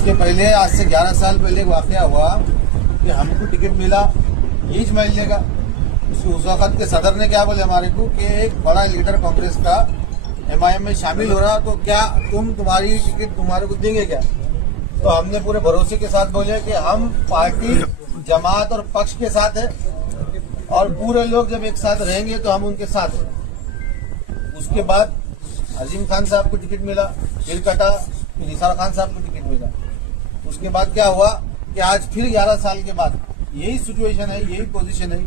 इसके पहले आज से 11 साल पहले एक वाकया हुआ कि हमको टिकट मिला यही महीने का। उस वक्त के सदर ने क्या बोले हमारे को कि एक बड़ा लीडर कांग्रेस का एमआईएम में शामिल हो रहा तो क्या तुम्हारी टिकट तुम्हारे को देंगे क्या। तो हमने पूरे भरोसे के साथ बोले कि हम पार्टी जमात और पक्ष के साथ है और पूरे लोग जब एक साथ रहेंगे तो हम उनके साथ हैं। उसके बाद अजीम खान साहब को टिकट मिला, फिर कटा, फिर निसार खान साहब को टिकट मिला। उसके बाद क्या हुआ कि आज फिर 11 साल के बाद यही सिचुएशन है, यही पोजीशन है।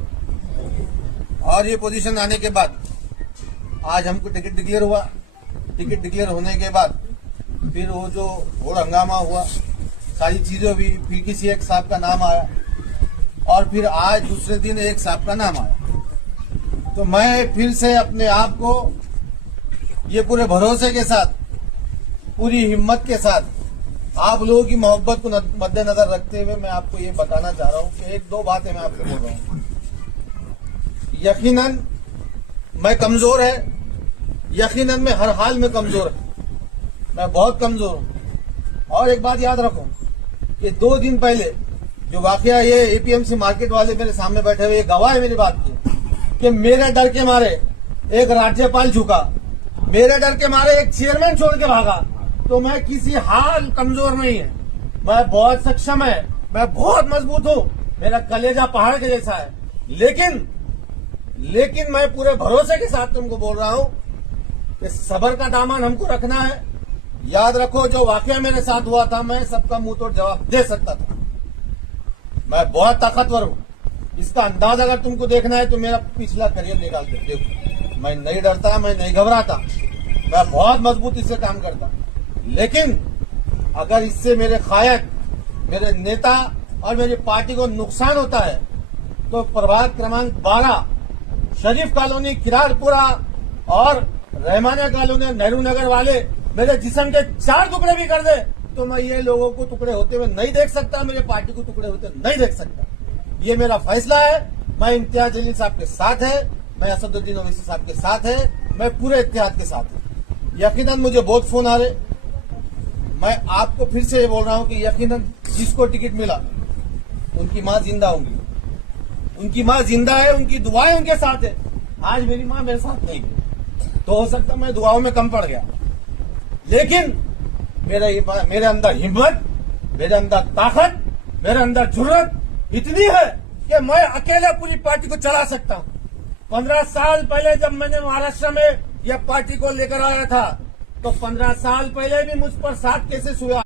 और ये पोजीशन आने के बाद आज हमको टिकट डिक्लेयर हुआ। टिकट डिक्लेयर होने के बाद फिर वो जो घोड़ हंगामा हुआ, सारी चीजें हुई, फिर किसी एक साहब का नाम आया और फिर आज दूसरे दिन एक साहब का नाम आया। तो मैं फिर से अपने आप को ये पूरे भरोसे के साथ, पूरी हिम्मत के साथ, आप लोगों की मोहब्बत को मद्देनजर रखते हुए मैं आपको ये बताना चाह रहा हूँ कि एक दो बातें मैं आपको बोल रहा हूँ। यकीनन मैं कमजोर है, यकीनन मैं हर हाल में कमजोर है, मैं बहुत कमजोर हूँ। और एक बात याद रखो कि 2 दिन पहले जो वाकया ये एपीएमसी मार्केट वाले मेरे सामने बैठे हुए गवाह है मेरी बात की कि मेरे डर के मारे एक राज्यपाल झुका, मेरे डर के मारे एक चेयरमैन छोड़ के भागा। तो मैं किसी हाल कमजोर नहीं है, मैं बहुत सक्षम है, मैं बहुत मजबूत हूँ, मेरा कलेजा पहाड़ के जैसा है। लेकिन मैं पूरे भरोसे के साथ तुमको बोल रहा हूँ कि सब्र का दामन हमको रखना है। याद रखो जो वाकया मेरे साथ हुआ था मैं सबका मुंह तोड़ जवाब दे सकता था। मैं बहुत ताकतवर हूँ, इसका अंदाज अगर तुमको देखना है तो मेरा पिछला करियर निकाल दे। देखो मैं नहीं डरता, मैं नहीं घबराता, मैं बहुत मजबूती से काम करता। लेकिन अगर इससे मेरे कायद, मेरे नेता और मेरी पार्टी को नुकसान होता है तो प्रभाग क्रमांक 12 शरीफ कॉलोनी, किरारपुरा और रहमानिया कॉलोनी, नेहरू नगर वाले मेरे जिस्म के 4 टुकड़े भी कर दे तो मैं ये लोगों को टुकड़े होते हुए नहीं देख सकता, मेरे पार्टी को टुकड़े होते नहीं देख सकता। ये मेरा फैसला है। मैं इम्तियाज जलील साहब के साथ है, मैं असदुद्दीन ओवैसी साहब के साथ है, मैं पूरे इत्तेहाद के साथ है। यकीनन मुझे बहुत फोन आ रहे। मैं आपको फिर से ये बोल रहा हूं कि यकीनन जिसको टिकट मिला उनकी मां जिंदा होंगी, उनकी मां जिंदा है, उनकी दुआएं उनके साथ है। आज मेरी मां मेरे साथ नहीं है तो हो सकता मैं दुआओं में कम पड़ गया, लेकिन मेरे अंदर हिम्मत, मेरे अंदर ताकत, मेरे अंदर जुर्रत इतनी है कि मैं अकेले पूरी पार्टी को चला सकता हूं। 15 साल पहले जब मैंने महाराष्ट्र में यह पार्टी को लेकर आया था तो 15 साल पहले भी मुझ पर 7 केसेस हुआ।